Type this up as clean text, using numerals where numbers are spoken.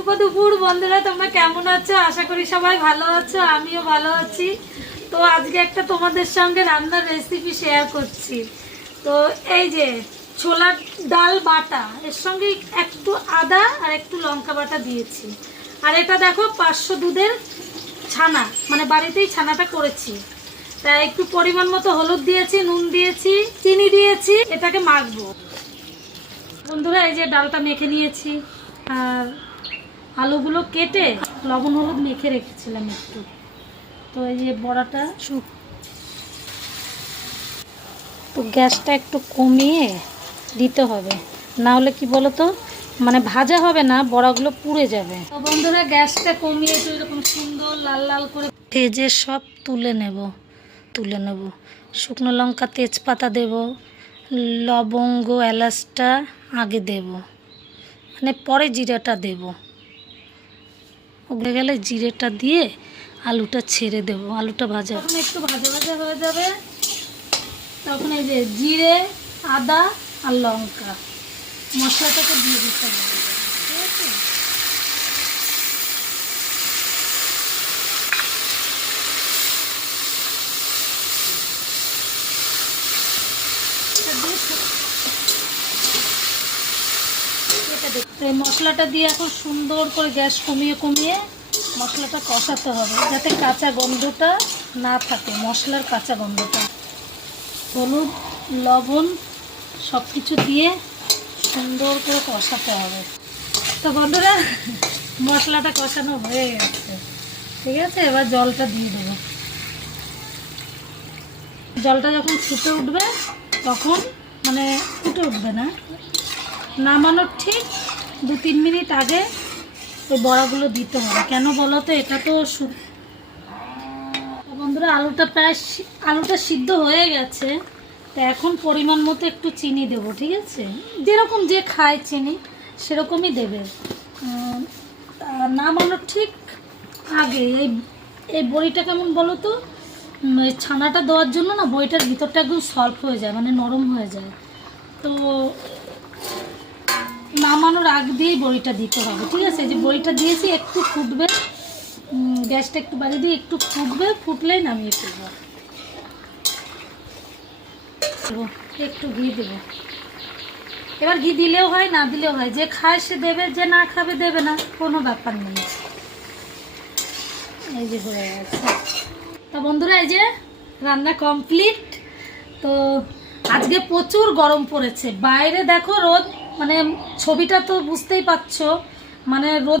শুভ দুপুর বন্ধুরা, তোমরা কেমন আছো? আশা করি সবাই ভালো আছো, আমিও ভালো আছি। তো আজকে একটা তোমাদের সঙ্গে রান্নার রেসিপি শেয়ার করছি। তো এই যে ছোলার ডাল বাটা, এর সঙ্গে একটু আদা আর একটু লঙ্কা বাটা দিয়েছি। আর এটা দেখো 500 দুধের ছানা, মানে বাড়িতেই ছানাটা করেছি। তাই একটু পরিমাণ মতো হলুদ দিয়েছি, নুন দিয়েছি, চিনি দিয়েছি, এটাকে মাখবো। বন্ধুরা এই যে ডালটা মেখে নিয়েছি, আর আলুগুলো কেটে লবণ হলুদ মেখে রেখেছিলাম একটু। তো এই যে বড়াটা, তো গ্যাসটা একটু কমিয়ে দিতে হবে, না হলে কি বলতো মানে ভাজা হবে না, বড়াগুলো পুড়ে যাবে। তো বন্ধুরা গ্যাসটা কমিয়ে তো এরকম সুন্দর লাল লাল করে ভেজে সব তুলে নেব। শুকনো লঙ্কা তেজপাতা দেব, লবঙ্গ এলাচটা আগে দেব, মানে পরে জিরাটা দেব। উগলে গেলে জিরেটা দিয়ে আলুটা ছেড়ে দেব। আলুটা ভাজা যখন একটু ভাজা ভাজা হয়ে যাবে, তখন এই যে জিরে, আদা আর লঙ্কা মশলাটাকে দিয়ে দিতে হবে, ঠিক আছে? এই মশলাটা দিয়ে এখন সুন্দর করে গ্যাস কমিয়ে কমিয়ে মশলাটা কষাতে হবে, যাতে কাঁচা গন্ধটা না থাকে, মশলার কাঁচা গন্ধটা। হলুদ, লবণ সব কিছু দিয়ে সুন্দর করে কষাতে হবে। তো বন্ধুরা মশলাটা কষানো হয়ে গেছে, ঠিক আছে? এবার জলটা দিয়ে দেবো। জলটা যখন ফুটে উঠবে, তখন মানে ফুটে উঠবে না, নামানোর ঠিক 2-3 মিনিট আগে ওই বড়াগুলো দিতে হবে। কেন বলো তো? এটা তো বন্ধুরা আলুটা সিদ্ধ হয়ে গেছে। তো এখন পরিমাণ মতো একটু চিনি দেবো, ঠিক আছে? যেরকম যে খায় চিনি সেরকমই দেবে। নামানোর ঠিক আগে এই বড়িটা কেমন বলো তো, এই ছানাটা দেওয়ার জন্য না বড়িটার ভিতরটা একদম সফট হয়ে যায়, মানে নরম হয়ে যায়। তো নামানোর আগ দিয়েই বড়িটা দিতে হবে, ঠিক আছে? যে বড়িটা দিয়েছি, একটু ফুটবে, গ্যাসটা একটু বাড়িয়ে দিয়ে একটু ফুটবে, ফুটলেই নামিয়ে ফেলবো। একটু ঘি দেবো। এবার ঘি দিলেও হয়, না দিলেও হয়, যে খায় সে দেবে, যে না খাবে দেবে না, কোনো ব্যাপার নেই। এই যে হয়ে গেছে। তা বন্ধুরা এই যে রান্না কমপ্লিট। তো আজকে প্রচুর গরম পড়েছে, বাইরে দেখো রোদ, মানে ছবিটা তো বুঝতেই পারছো, মানে রোদ